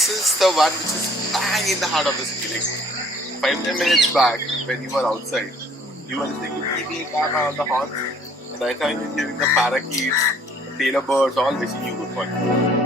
this is the one which is bang in the heart of the city. Like 5 minutes back, when you were outside, you were listening to beep beep on the horn. Right now, you're hearing the parakeets, the tailor birds, all wishing you good morning.